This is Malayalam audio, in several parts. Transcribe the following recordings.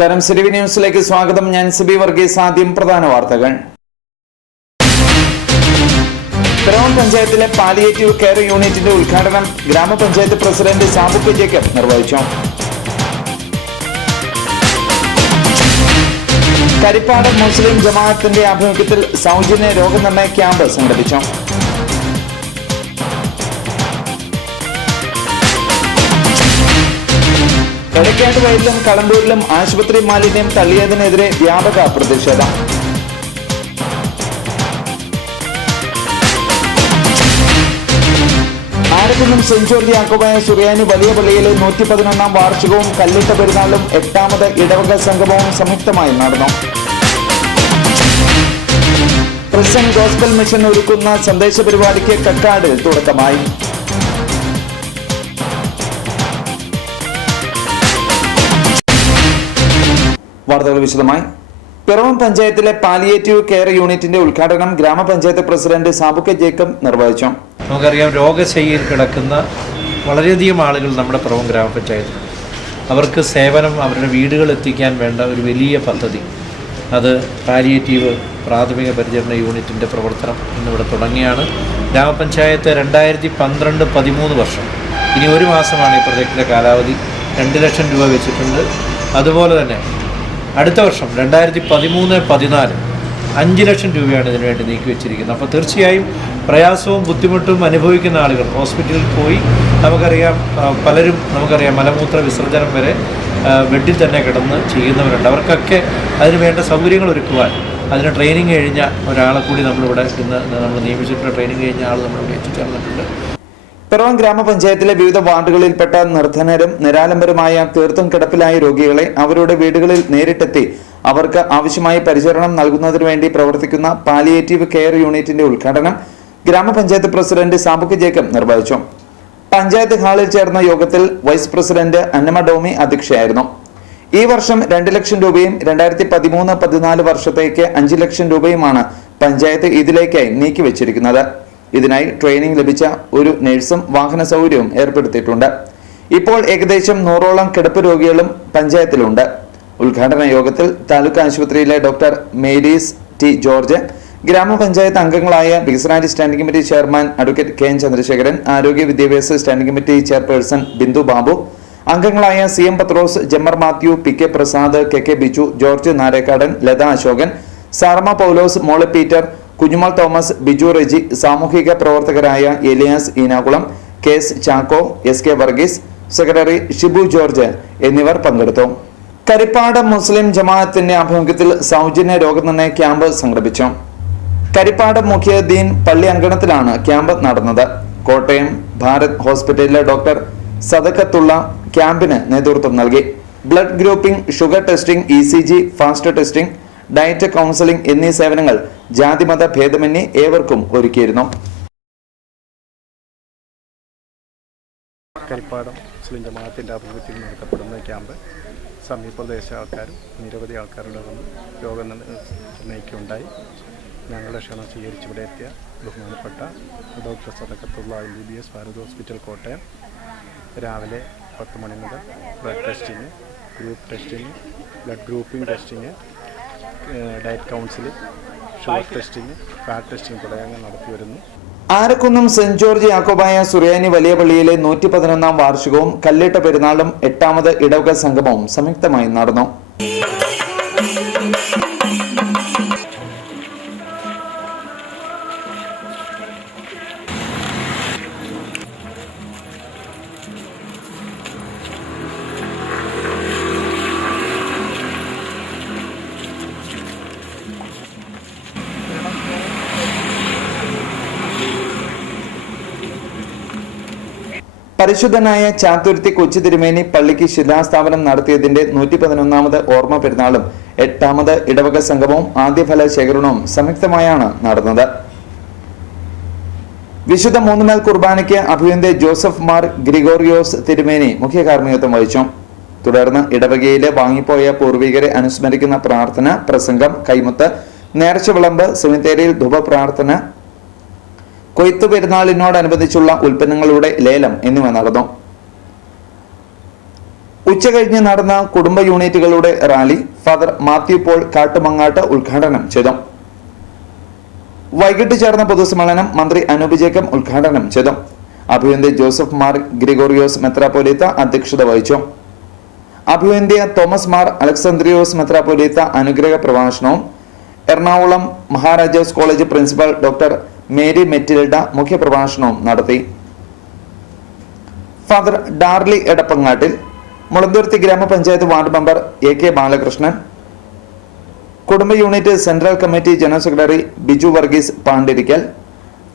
നമസ്കാരം, സിരിവി ന്യൂസിലേക്ക് സ്വാഗതം. ഞാൻ സിബി വർഗീസ്. ആദ്യം പ്രധാന വാർത്തകൾ. പിറവം പഞ്ചായത്തിലെ പാലിയേറ്റീവ് കെയർ യൂണിറ്റിന്റെ ഉദ്ഘാടനം ഗ്രാമപഞ്ചായത്ത് പ്രസിഡന്റ് സാബുക്ക് ജേക്കബ് നിർവഹിച്ചു. കരിപ്പാട് മുസ്ലിം ജമാഅത്തിന്റെ ആഭിമുഖ്യത്തിൽ സൗജന്യ രോഗനിർണയ ക്യാമ്പ് സംഘടിപ്പിച്ചു. എടക്കാട് വയലിലും കളമ്പൂരിലും ആശുപത്രി മാലിന്യം തള്ളിയതിനെതിരെ വ്യാപക പ്രതിഷേധം. ആരക്കുന്നും സെന്റ് ജോർജ് യാക്കോബായ സുറിയാനി വലിയ പള്ളിയിലെ 111-ാം വാർഷികവും കല്ലിട്ട പെരുന്നാളും 8ാമത് ഇടവക സംഗമവും സംയുക്തമായി നടന്നു. ക്രിസ്ത്യൻ ഗോസ്പൽ മിഷൻ ഒരുക്കുന്ന സന്ദേശ പരിപാടിക്ക് കക്കാടിൽ തുടക്കമായി. വാർത്തകൾ വിശദമായി. പിറവം പഞ്ചായത്തിലെ പാലിയേറ്റീവ് കെയർ യൂണിറ്റിന്റെ ഉദ്ഘാടനം ഗ്രാമപഞ്ചായത്ത് പ്രസിഡന്റ് സാബുക്ക് ജേക്കബ് നിർവഹിച്ചു. നമുക്കറിയാം, രോഗശയ്യയിൽ കിടക്കുന്ന വളരെയധികം ആളുകൾ നമ്മുടെ പിറവം ഗ്രാമപഞ്ചായത്ത്, അവർക്ക് സേവനം അവരുടെ വീടുകൾ എത്തിക്കാൻ വേണ്ട ഒരു വലിയ പദ്ധതി, അത് പാലിയേറ്റീവ് പ്രാഥമിക പരിചരണ യൂണിറ്റിൻ്റെ പ്രവർത്തനം ഇന്നിവിടെ തുടങ്ങിയാണ്. ഗ്രാമപഞ്ചായത്ത് 2012-13 വർഷം, ഇനി ഒരു മാസമാണ് ഈ പ്രൊജക്റ്റിൻ്റെ കാലാവധി, 2 ലക്ഷം രൂപ വെച്ചിട്ടുണ്ട്. അതുപോലെ തന്നെ അടുത്ത വർഷം 2013-14 5 ലക്ഷം രൂപയാണ് ഇതിനു വേണ്ടി നീക്കി വെച്ചിരിക്കുന്നത്. അപ്പോൾ തീർച്ചയായും പ്രയാസവും ബുദ്ധിമുട്ടും അനുഭവിക്കുന്ന ആളുകൾ ഹോസ്പിറ്റലിൽ പോയി, നമുക്കറിയാം പലരും മലമൂത്ര വിസർജനം വരെ ബെഡിൽ തന്നെ കിടന്ന് ചെയ്യുന്നവരുണ്ട്. അവർക്കൊക്കെ അതിന് വേണ്ട സൗകര്യങ്ങൾ ഒരുക്കുവാൻ അതിന് ട്രെയിനിങ് കഴിഞ്ഞ ഒരാളെ കൂടി നമ്മളിവിടെ നമ്മൾ നിയമിച്ചിട്ടുള്ള ട്രെയിനിങ് കഴിഞ്ഞ ആൾ നമ്മളിവിടെ എത്തിച്ചേർന്നിട്ടുണ്ട്. പിറവം ഗ്രാമപഞ്ചായത്തിലെ വിവിധ വാർഡുകളിൽപ്പെട്ട നിർധനരും നിരാലംബരുമായ തീർത്തും കിടപ്പിലായ രോഗികളെ അവരുടെ വീടുകളിൽ നേരിട്ടെത്തി അവർക്ക് ആവശ്യമായ പരിചരണം നൽകുന്നതിനു വേണ്ടി പ്രവർത്തിക്കുന്ന പാലിയേറ്റീവ് കെയർ യൂണിറ്റിന്റെ ഉദ്ഘാടനം ഗ്രാമപഞ്ചായത്ത് പ്രസിഡന്റ് സാബുക്ക് ജേക്കബ് നിർവഹിച്ചു. പഞ്ചായത്ത് ഹാളിൽ ചേർന്ന യോഗത്തിൽ വൈസ് പ്രസിഡന്റ് അന്നമ്മ ഡോമി അധ്യക്ഷയായിരുന്നു. ഈ വർഷം 2 ലക്ഷം രൂപയും 2013-14 വർഷത്തേക്ക് 5 ലക്ഷം രൂപയുമാണ് പഞ്ചായത്ത് ഇതിലേക്കായി നീക്കിവെച്ചിരിക്കുന്നത്. ഇതിനായി ട്രെയിനിങ് ലഭിച്ച ഒരു നഴ്സും വാഹന സൗകര്യവും ഏർപ്പെടുത്തിയിട്ടുണ്ട്. ഇപ്പോൾ ഏകദേശം 100ഓളം കിടപ്പ് രോഗികളും പഞ്ചായത്തിലുണ്ട്. ഉദ്ഘാടന യോഗത്തിൽ താലൂക്ക് ആശുപത്രിയിലെ ഡോക്ടർ മേരീസ് ടി ജോർജ്, ഗ്രാമപഞ്ചായത്ത് അംഗങ്ങളായ വികസനാരി standing committee chairman advocate K N Chandrasekharan, ആരോഗ്യ വിദ്യാഭ്യാസ standing committee chairperson Bindu Babu, അംഗങ്ങളായ CM പത്രോസ്, ജമ്മർ Mathew, PK Prasad, KK Biju, George Narekkadan, Latha Ashokan, Saramma Paulose, Mole Peter, Kunjumol Thomas, Biju Reji, സാമൂഹിക പ്രവർത്തകരായ Elias Eenakulam, KS Chacko, SK Varghese, secretary Shibu George എന്നിവർ പങ്കെടുത്തു. കരിപ്പാട് മുസ്ലിം ജമാഅത്തിന്റെ ആഭിമുഖ്യത്തിൽ സൗജന്യ രോഗനിർണയ ക്യാമ്പ് സംഘടിപ്പിച്ചു. കരിപ്പാട് മുഖ്യദീൻ പള്ളി അങ്കണത്തിലാണ് ക്യാമ്പ് നടന്നത്. കോട്ടയം ഭാരത് ഹോസ്പിറ്റലിലെ ഡോക്ടർ സദക്കത്തുള്ള ക്യാമ്പിന് നേതൃത്വം നൽകി. Blood grouping, sugar testing, ECG, fast testing, diet counselling എന്നീ സേവനങ്ങൾ ജാതിമത ഭേദമന്യേ ഏവർക്കും ഒരുക്കിയിരുന്നു. കരിപ്പാടം മുസ്ലിം ജമാഅത്തിൻ്റെ ആഭിമുഖ്യത്തിൽ നടത്തപ്പെടുന്ന ക്യാമ്പ് സമീപപ്രദേശ ആൾക്കാരും നിരവധി ആൾക്കാരുടെ വന്ന് രോഗനിർണയിക്കുകയുണ്ടായി. ഞങ്ങളുടെ ക്ഷണം സ്വീകരിച്ച് ഇവിടെ എത്തിയ ബഹുമാനപ്പെട്ട doctor Sadakathulla MBBS Bharat hospital Kottayam രാവിലെ 10 മണി മുതൽ blood testing, group testing, blood grouping testing, diet counselling, sugar testing, fat testing തുടങ്ങിയവ നടത്തി വരുന്നു. ആരക്കുന്നും സെന്റ് ജോർജ് യാക്കോബായ സുറിയാനി വലിയ പള്ളിയിലെ 111-ാം വാർഷികവും കല്ലിട്ട പെരുന്നാളും 8ാമത് ഇടവക സംഗമവും സംയുക്തമായി നടന്നു. പരിശുദ്ധനായ ചാത്തുരുത്തി കൊച്ചു തിരുമേനി പള്ളിക്ക് ശിലാസ്ഥാപനം നടത്തിയതിന്റെ 111ാമത് ഓർമ്മ പെരുന്നാളും 8ാമത് ഇടവക സംഗമവും ആദ്യഫല ശേഖരണവും സംയുക്തമായാണ് നടന്നത്. വിശുദ്ധ മൂന്നുമേൽ കുർബാനയ്ക്ക് അഭിവന്ദ്യ ജോസഫ് മാർ ഗ്രിഗോറിയോസ് തിരുമേനി മുഖ്യ കാർമ്മികത്വം വഹിച്ചു. തുടർന്ന് ഇടവകയിലെ വാങ്ങിപ്പോയ പൂർവികരെ അനുസ്മരിക്കുന്ന പ്രാർത്ഥന, പ്രസംഗം, കൈമുത്ത്, നേർച്ച വിളമ്പ്, സെമിത്തേരിയിൽ ധൂപപ്രാർത്ഥന, കൊയ്ത്തു പെരുന്നാളിനോടനുബന്ധിച്ചുള്ള ഉൽപ്പന്നങ്ങളുടെ ലേലം എന്നിവ നടന്നു. ഉച്ചകഴിഞ്ഞ് നടന്ന കുടുംബ യൂണിറ്റുകളുടെ rally father Matthew Paul Kattumangattu ഉദ്ഘാടനം ചെയ്തു. വൈകിട്ട് ചേർന്ന പൊതുസമ്മേളനം മന്ത്രി അനൂപ് ജേക്കബ് ഉദ്ഘാടനം ചെയ്തു. അഭിവന്ദ്യ ജോസഫ് മാർ ഗ്രിഗോറിയോസ് മെത്രാപ്പൊലീത്ത അധ്യക്ഷത വഹിച്ചു. അഭിവന്ദ്യ തോമസ് മാർ അലക്സാന്ദ്രിയോസ് മെത്രാപ്പൊലീത്ത അനുഗ്രഹ പ്രഭാഷണവും Ernakulam Maharajas college principal doctor Mary Matilda മുഖ്യപ്രഭാഷണവും നടത്തി. ഫാദർ ഡാർലി എടപ്പങ്ങാട്ടിൽ, മുളന്തുരുത്തി ഗ്രാമപഞ്ചായത്ത് വാർഡ് മെമ്പർ AK ബാലകൃഷ്ണൻ, കുടുംബ unit central committee general secretary Biju Varghese Pandirikkal,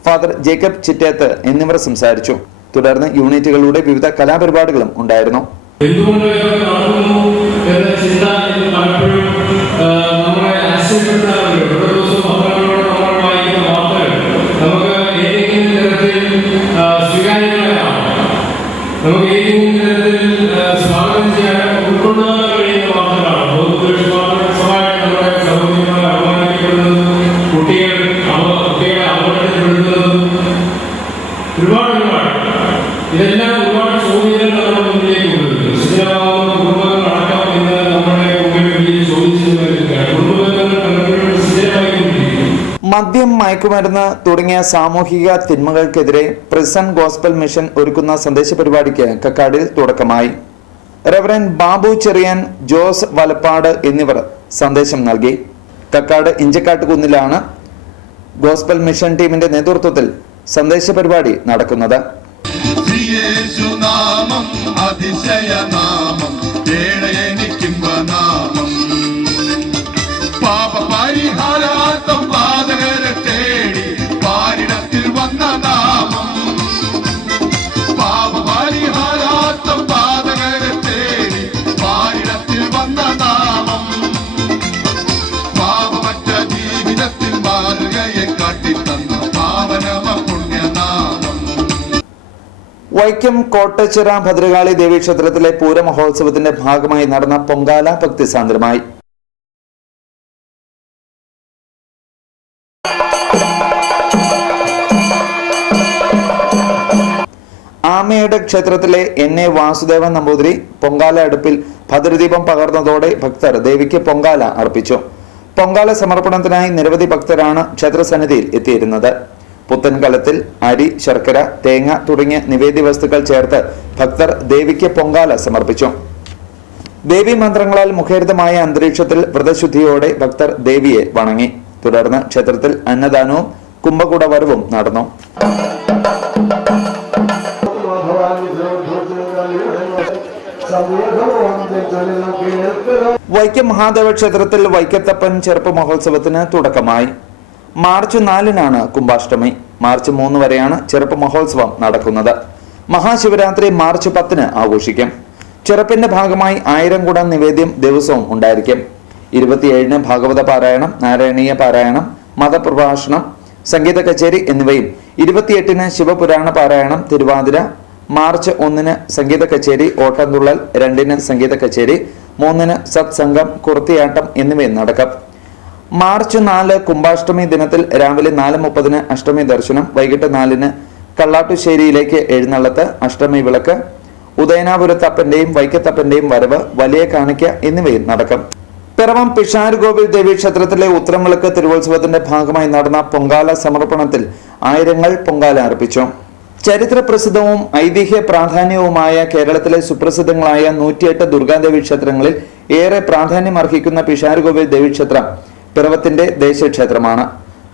father Jacob Chittethu എന്നിവർ സംസാരിച്ചു. തുടർന്ന് യൂണിറ്റുകളുടെ വിവിധ കലാപരിപാടികളും ഉണ്ടായിരുന്നു. നമുക്ക് ഏതെങ്കിലും തരത്തിൽ സ്വാഗതം ചെയ്യാൻ ഉൾക്കൊള്ളാൻ കഴിയുന്ന വാർത്തകളാണ്. നമ്മുടെ സൗകര്യങ്ങളെ അപമാനിക്കപ്പെടുന്നതും കുട്ടികളെ അപകടത്തിൽപ്പെടുന്നതും ഒരുപാട് ഇതെല്ലാം ഒരുപാട് ചോദ്യങ്ങൾ നമ്മുടെ മുന്നിലേക്ക് കൊണ്ടുവരുന്നു. ശിഥിലമാകുന്ന കുടുംബങ്ങൾ അടക്കം എന്ന് നമ്മുടെ മുമ്പിൽ വലിയ ചോദിച്ചിരിക്കുകയാണ്. കുടുംബങ്ങൾ ശിഥിലമായിക്കൊണ്ടിരിക്കുന്നു. മദ്യം, മയക്കുമരുന്ന് തുടങ്ങിയ സാമൂഹിക തിന്മകൾക്കെതിരെ പ്രിസൺ ഗോസ്പൽ മിഷൻ ഒരുക്കുന്ന സന്ദേശ പരിപാടിക്ക് കക്കാടിൽ തുടക്കമായി. റവറൻ ബാബു ചെറിയാൻ, ജോസ് വലപ്പാട് എന്നിവർ സന്ദേശം നൽകി. കക്കാട് ഇഞ്ചക്കാട്ടുകുന്നിലാണ് ഗോസ്പൽ മിഷൻ ടീമിന്റെ നേതൃത്വത്തിൽ സന്ദേശ പരിപാടി നടക്കുന്നത്. വൈക്കം കോട്ടച്ചിറ ഭദ്രകാളി ദേവീക്ഷേത്രത്തിലെ പൂരമഹോത്സവത്തിന്റെ ഭാഗമായി നടന്ന പൊങ്കാല ഭക്തിസാന്ദ്രമായി. ആമേട് ക്ഷേത്രത്തിലെ NA വാസുദേവൻ നമ്പൂതിരി പൊങ്കാല അടുപ്പിൽ ഭദ്രദീപം പകർന്നതോടെ ഭക്തർ ദേവിക്ക് പൊങ്കാല അർപ്പിച്ചു. പൊങ്കാല സമർപ്പണത്തിനായി നിരവധി ഭക്തരാണ് ക്ഷേത്രസന്നിധിയിൽ എത്തിയിരുന്നത്. പുത്തൻ കലത്തിൽ അരി, ശർക്കര, തേങ്ങ തുടങ്ങിയ നിവേദ്യ വസ്തുക്കൾ ചേർത്ത് ഭക്തർ ദേവിക്ക് പൊങ്കാല സമർപ്പിച്ചു. ദേവി മന്ത്രങ്ങളാൽ മുഖരിതമായ അന്തരീക്ഷത്തിൽ വ്രതശുദ്ധിയോടെ ഭക്തർ ദേവിയെ വണങ്ങി. തുടർന്ന് ക്ഷേത്രത്തിൽ അന്നദാനവും കുംഭകുടവരവും നടന്നു. വൈക്കം മഹാദേവ ക്ഷേത്രത്തിൽ വൈക്കത്തപ്പൻ ചെറുപ്പ് മഹോത്സവത്തിന് തുടക്കമായി. മാർച്ച് 4-നാണ് കുംഭാഷ്ടമി. മാർച്ച് 3 വരെയാണ് ചെറുപ്പ് മഹോത്സവം നടക്കുന്നത്. മഹാശിവരാത്രി മാർച്ച് 10-ന് ആഘോഷിക്കും. ചെറുപ്പിന്റെ ഭാഗമായി 1000 കുടം നിവേദ്യം ദിവസവും ഉണ്ടായിരിക്കും. 27-ന് ഭാഗവത പാരായണം, നാരായണീയ പാരായണം, മതപ്രഭാഷണം, സംഗീത കച്ചേരി എന്നിവയും 28-ന് ശിവപുരാണ പാരായണം, തിരുവാതിര, മാർച്ച് 1-ന് സംഗീത കച്ചേരി, ഓട്ടംതുള്ളൽ, 2-ന് സംഗീത കച്ചേരി, 3-ന് സത്സംഗം, കുർത്തിയാട്ടം എന്നിവയും നടക്കും. മാർച്ച് 4 കുംഭാഷ്ടമി ദിനത്തിൽ രാവിലെ 4:30-ന് അഷ്ടമി ദർശനം, വൈകിട്ട് 4-ന് കള്ളാട്ടുശ്ശേരിയിലേക്ക് എഴുന്നള്ളത്ത്, അഷ്ടമി വിളക്ക്, ഉദയനാപുരത്തപ്പന്റെയും വൈക്കത്തപ്പന്റെയും വരവ്, വലിയ കാണിക്ക എന്നിവയും നടക്കും. പിറവം പിഷാരുകോവിൽ ദേവീക്ഷേത്രത്തിലെ ഉത്തരംവിളക്ക് തിരുവോത്സവത്തിന്റെ ഭാഗമായി നടന്ന പൊങ്കാല സമർപ്പണത്തിൽ ആയിരങ്ങൾ പൊങ്കാല അർപ്പിച്ചു. ചരിത്ര പ്രസിദ്ധവും ഐതിഹ്യ പ്രാധാന്യവുമായ കേരളത്തിലെ സുപ്രസിദ്ധങ്ങളായ 108 ദുർഗാദേവി ക്ഷേത്രങ്ങളിൽ ഏറെ പ്രാധാന്യമർഹിക്കുന്ന പിഷാരുകോവിൽ ദേവീക്ഷേത്രം പിറവത്തിന്റെ ദേശീയക്ഷേത്രമാണ്.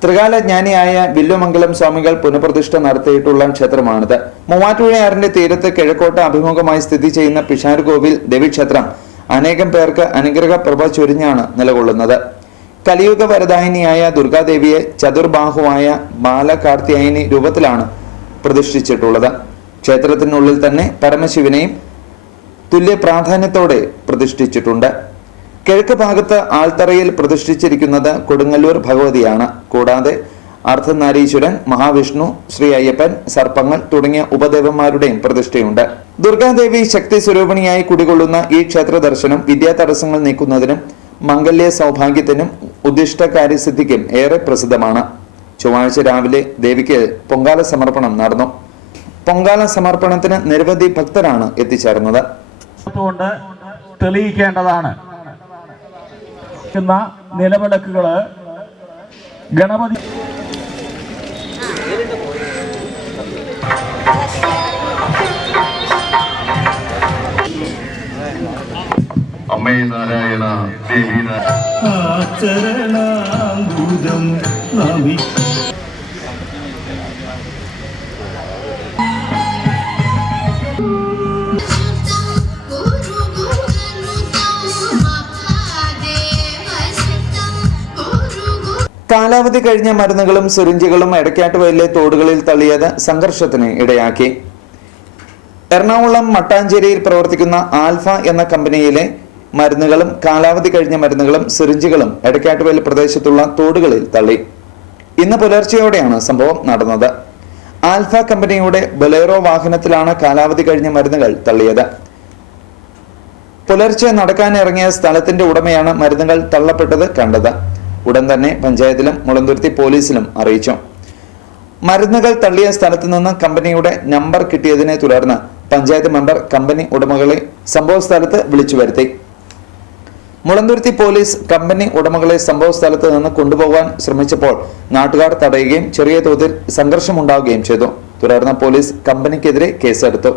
ത്രികാല ജ്ഞാനിയായ വില്ലുമംഗലം സ്വാമികൾ പുനഃപ്രതിഷ്ഠ നടത്തിയിട്ടുള്ള ക്ഷേത്രമാണിത്. മൂവാറ്റുപുഴയാറിന്റെ തീരത്ത് കിഴക്കോട്ട് അഭിമുഖമായി സ്ഥിതി ചെയ്യുന്ന പിഷാരുകോവിൽ ദേവീക്ഷേത്രം അനേകം പേർക്ക് അനുഗ്രഹ പ്രഭ ചൊരിഞ്ഞാണ് നിലകൊള്ളുന്നത്. കലിയുഗ വരദായിനിയായ ദുർഗാദേവിയെ ചതുർബാഹുവായ ബാലകാർത്തിയായിനി രൂപത്തിലാണ് പ്രതിഷ്ഠിച്ചിട്ടുള്ളത്. ക്ഷേത്രത്തിനുള്ളിൽ തന്നെ പരമശിവനെയും തുല്യ പ്രാധാന്യത്തോടെ പ്രതിഷ്ഠിച്ചിട്ടുണ്ട്. കിഴക്ക് ഭാഗത്ത് ആൽത്തറയിൽ പ്രതിഷ്ഠിച്ചിരിക്കുന്നത് കൊടുങ്ങല്ലൂർ ഭഗവതിയാണ്. കൂടാതെ അർദ്ധനാരീശ്വരൻ, മഹാവിഷ്ണു, ശ്രീ അയ്യപ്പൻ, സർപ്പങ്ങൾ തുടങ്ങിയ ഉപദേവന്മാരുടെയും പ്രതിഷ്ഠയുണ്ട്. ദുർഗാദേവി ശക്തി സ്വരൂപിണിയായി കുടികൊള്ളുന്ന ഈ ക്ഷേത്ര ദർശനം വിദ്യാ തടസ്സങ്ങൾ നീക്കുന്നതിനും മംഗല്യ സൗഭാഗ്യത്തിനും ഉദ്ദിഷ്ട കാര്യസിദ്ധിക്കും ഏറെ പ്രസിദ്ധമാണ്. ചൊവ്വാഴ്ച രാവിലെ ദേവിക്ക് പൊങ്കാല സമർപ്പണം നടന്നു. പൊങ്കാല സമർപ്പണത്തിന് നിരവധി ഭക്തരാണ് എത്തിച്ചേർന്നത്. തെളിയിക്കേണ്ടതാണ്. നിലവിളക്കുകൾ ഗണപതി അമ്മേ നാരായണ ദേവി ആചരണാംബുജം നമി കാലാവധി കഴിഞ്ഞ മരുന്നുകളും സിറിഞ്ചുകളും എടക്കാട്ടുവയലിലെ തോടുകളിൽ തള്ളിയത് സംഘർഷത്തിന് ഇടയാക്കി. എറണാകുളം മട്ടാഞ്ചേരിയിൽ പ്രവർത്തിക്കുന്ന ആൽഫ എന്ന കമ്പനിയിലെ മരുന്നുകളും കാലാവധി കഴിഞ്ഞ മരുന്നുകളും സിറിഞ്ചുകളും എടക്കാട്ടുവയൽ പ്രദേശത്തുള്ള തോടുകളിൽ തള്ളി. ഇന്ന് പുലർച്ചെയോടെയാണ് സംഭവം നടന്നത്. ആൽഫ കമ്പനിയുടെ ബൊലേറോ വാഹനത്തിലാണ് കാലാവധി കഴിഞ്ഞ മരുന്നുകൾ തള്ളിയത്. പുലർച്ചെ നടക്കാനിറങ്ങിയ സ്ഥലത്തിന്റെ ഉടമയാണ് മരുന്നുകൾ തള്ളപ്പെട്ടത് കണ്ടത്. ഉടൻ തന്നെ പഞ്ചായത്തിലും മുളന്തുരുത്തി പോലീസിലും അറിയിച്ചു. മരുന്നുകൾ തള്ളിയ സ്ഥലത്ത് നിന്ന് കമ്പനിയുടെ നമ്പർ കിട്ടിയതിനെ തുടർന്ന് പഞ്ചായത്ത് മെമ്പർ കമ്പനി ഉടമകളെ സംഭവ സ്ഥലത്ത് വിളിച്ചു വരുത്തി. മുളന്തുരുത്തി പോലീസ് കമ്പനി ഉടമകളെ സംഭവ സ്ഥലത്ത് നിന്ന് കൊണ്ടുപോകാൻ ശ്രമിച്ചപ്പോൾ നാട്ടുകാർ തടയുകയും ചെറിയ തോതിൽ സംഘർഷമുണ്ടാവുകയും ചെയ്തു. തുടർന്ന് പോലീസ് കമ്പനിക്കെതിരെ കേസെടുത്തു.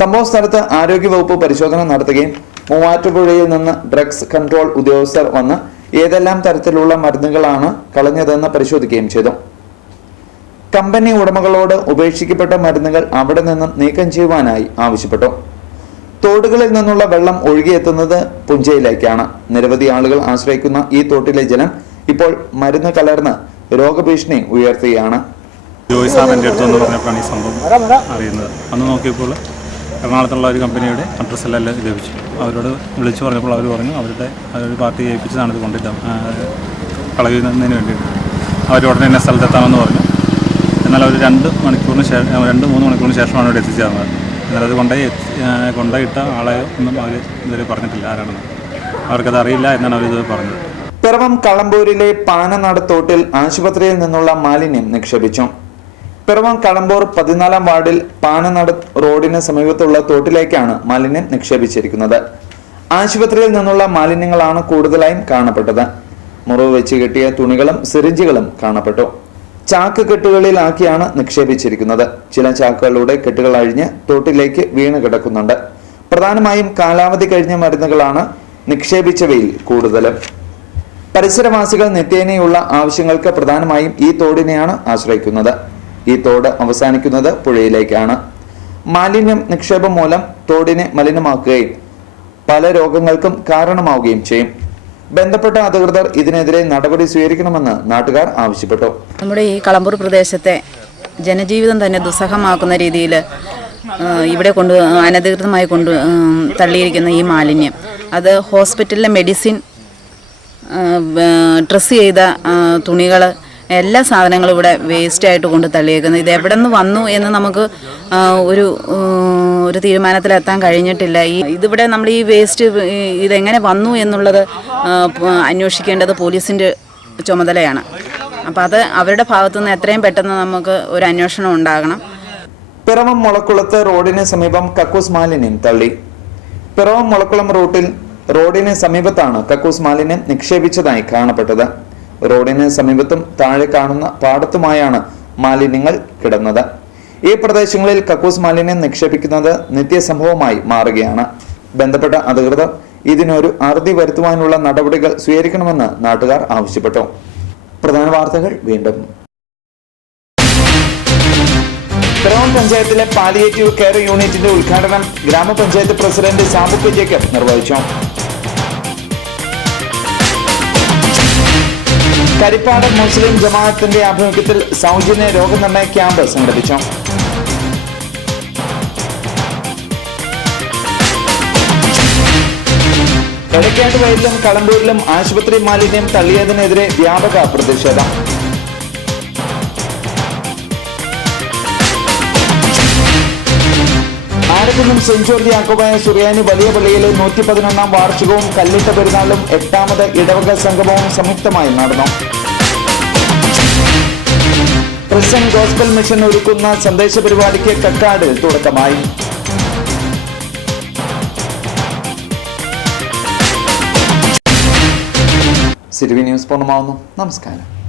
സംഭവ സ്ഥലത്ത് ആരോഗ്യവകുപ്പ് പരിശോധന നടത്തുകയും മൂവാറ്റുപുഴയിൽ നിന്ന് ഡ്രഗ്സ് കൺട്രോൾ ഉദ്യോഗസ്ഥർ വന്ന് ഏതെല്ലാം തരത്തിലുള്ള മരുന്നുകളാണ് കളഞ്ഞതെന്ന് പരിശോധിക്കുകയും ചെയ്തു. കമ്പനി ഉടമകളോട് ഉപേക്ഷിക്കപ്പെട്ട മരുന്നുകൾ അവിടെ നിന്നും നീക്കം ചെയ്യുവാനായി ആവശ്യപ്പെട്ടു. തോടുകളിൽ നിന്നുള്ള വെള്ളം ഒഴുകിയെത്തുന്നത് പുഞ്ചയിലേക്കാണ്. നിരവധി ആളുകൾ ആശ്രയിക്കുന്ന ഈ തോട്ടിലെ ജലം ഇപ്പോൾ മരുന്ന് കലർന്ന് രോഗഭീഷണി ഉയർത്തുകയാണ്. ജോയ് സാർ എൻ്റെ അടുത്തെന്ന് പറഞ്ഞപ്പോഴാണ് ഈ സംഭവം അറിയുന്നത്. അന്ന് നോക്കിയപ്പോൾ എറണാകുളത്തുള്ള ഒരു കമ്പനിയുടെ അഡ്രസ്സെല്ലാം ലഭിച്ചു. അവരോട് വിളിച്ചു പറഞ്ഞപ്പോൾ അവർ പറഞ്ഞു അവരുടെ പാർട്ടി ഏൽപ്പിച്ചതാണ് ഇത് കൊണ്ടിട്ട് കളയുന്നതിന് വേണ്ടിയിട്ട്. അവർ ഉടനെ തന്നെ സ്ഥലത്തെത്താമെന്ന് പറഞ്ഞു. എന്നാൽ അവർ 2-3 മണിക്കൂറിന് ശേഷമാണ് ഇവിടെ എത്തിച്ചേർന്നത്. എന്നാൽ അത് കൊണ്ടുപോയിട്ട ആളെ ഒന്നും അവർ ഇതുവരെ പറഞ്ഞിട്ടില്ല ആരാണെന്ന്. അവർക്കത് അറിയില്ല എന്നാണ് അവരിത് പറഞ്ഞത്. പിറവം കളമ്പൂരിലെ പാനനാട് തോട്ടിൽ ആശുപത്രിയിൽ നിന്നുള്ള മാലിന്യം നിക്ഷേപിച്ചു. പിറവം കളമ്പൂർ 14-ാം വാർഡിൽ പാനനാട് റോഡിന് സമീപത്തുള്ള തോട്ടിലേക്കാണ് മാലിന്യം നിക്ഷേപിച്ചിരിക്കുന്നത്. ആശുപത്രിയിൽ നിന്നുള്ള മാലിന്യങ്ങളാണ് കൂടുതലായും കാണപ്പെട്ടത്. മുറിവ് വെച്ച് കെട്ടിയ തുണികളും സിറിഞ്ചുകളും കാണപ്പെട്ടു. ചാക്ക് കെട്ടുകളിലാക്കിയാണ് നിക്ഷേപിച്ചിരിക്കുന്നത്. ചില ചാക്കുകളുടെ കെട്ടുകൾ അഴിഞ്ഞ് തോട്ടിലേക്ക് വീണ് കിടക്കുന്നുണ്ട്. പ്രധാനമായും കാലാവധി കഴിഞ്ഞ മരുന്നുകളാണ് നിക്ഷേപിച്ചവയിൽ കൂടുതലും. പരിസരവാസികൾ നിത്യേനയുള്ള ആവശ്യങ്ങൾക്ക് പ്രധാനമായും ഈ തോടിനെയാണ് ആശ്രയിക്കുന്നത്. ഈ തോട് അവസാനിക്കുന്നത് പുഴയിലേക്കാണ്. മാലിന്യം നിക്ഷേപം മൂലം തോടിനെ മലിനമാക്കുകയും പല രോഗങ്ങൾക്കും കാരണമാവുകയും ചെയ്യും. ബന്ധപ്പെട്ട അധികൃതർ ഇതിനെതിരെ നടപടി സ്വീകരിക്കണമെന്ന് നാട്ടുകാർ ആവശ്യപ്പെട്ടു. നമ്മുടെ ഈ കളമ്പൂർ പ്രദേശത്തെ ജനജീവിതം തന്നെ ദുസ്സഹമാക്കുന്ന രീതിയിൽ ഇവിടെ അനധികൃതമായി തള്ളിയിരിക്കുന്ന ഈ മാലിന്യം അത് ഹോസ്പിറ്റലിലെ മെഡിസിൻ, ഡ്രസ്സ് ചെയ്ത തുണികൾ, എല്ലാ സാധനങ്ങളും ഇവിടെ വേസ്റ്റായിട്ട് കൊണ്ട് തള്ളിയേക്കുന്നത്. ഇത് എവിടെ നിന്ന് വന്നു എന്ന് നമുക്ക് ഒരു തീരുമാനത്തിലെത്താൻ കഴിഞ്ഞിട്ടില്ല. ഇതിവിടെ നമ്മൾ ഈ വേസ്റ്റ് ഇതെങ്ങനെ വന്നു എന്നുള്ളത് അന്വേഷിക്കേണ്ടത് പോലീസിൻ്റെ ചുമതലയാണ്. അപ്പോൾ അത് അവരുടെ ഭാഗത്തുനിന്ന് എത്രയും പെട്ടെന്ന് നമുക്ക് ഒരു അന്വേഷണം ഉണ്ടാകണം. പിറവം മുളക്കുളത്ത് റോഡിന് സമീപം കക്കൂസ് മാലിന്യം തള്ളി. പിറവം മുളക്കുളം റൂട്ടിൽ റോഡിന് സമീപത്താണ് കക്കൂസ് മാലിന്യം നിക്ഷേപിച്ചതായി കാണപ്പെട്ടത്. റോഡിന് സമീപത്തും താഴെ കാണുന്ന പാടത്തുമായാണ് മാലിന്യങ്ങൾ കിടന്നത്. ഈ പ്രദേശങ്ങളിൽ കക്കൂസ് മാലിന്യം നിക്ഷേപിക്കുന്നത് നിത്യസംഭവമായി മാറുകയാണ്. ബന്ധപ്പെട്ട അധികൃതർ ഇതിനൊരു അറുതി വരുത്തുവാനുള്ള നടപടികൾ സ്വീകരിക്കണമെന്ന് നാട്ടുകാർ ആവശ്യപ്പെട്ടു. പ്രധാന വാർത്തകൾ വീണ്ടും. പിറവം പഞ്ചായത്തിലെ പാലിയേറ്റീവ് കെയർ യൂണിറ്റിന്റെ ഉദ്ഘാടനം ഗ്രാമപഞ്ചായത്ത് പ്രസിഡന്റ് സാബുക്ക് ജേക്കബ് നിർവഹിച്ചു. കരിപ്പാട് മുസ്ലിം ജമാഅത്തിന്റെ ആഭിമുഖ്യത്തിൽ സൗജന്യ രോഗനിർണയ ക്യാമ്പ് സംഘടിപ്പിച്ചു. എടക്കാട്ടുവയലിലും കളമ്പൂരിലും ആശുപത്രി മാലിന്യം തള്ളിയതിനെതിരെ വ്യാപക പ്രതിഷേധം. ആരക്കുന്നും സെന്റ് ജോർജ് യാക്കോബായ സുറിയാനി വലിയ പള്ളിയിലെ 111-ാം വാർഷികവും കല്ലിട്ട പെരുന്നാളും 8ാമത് ഇടവക സംഗമവും സംയുക്തമായി നടന്നു. ക്രിസ്ത്യൻ ഗോസ്പൽ മിഷൻ ഒരുക്കുന്ന സന്ദേശ പരിപാടിക്ക് കക്കാട് തുടക്കമായി. സിറ്റി ന്യൂസ് പൂർണ്ണമാവുന്നു. നമസ്കാരം.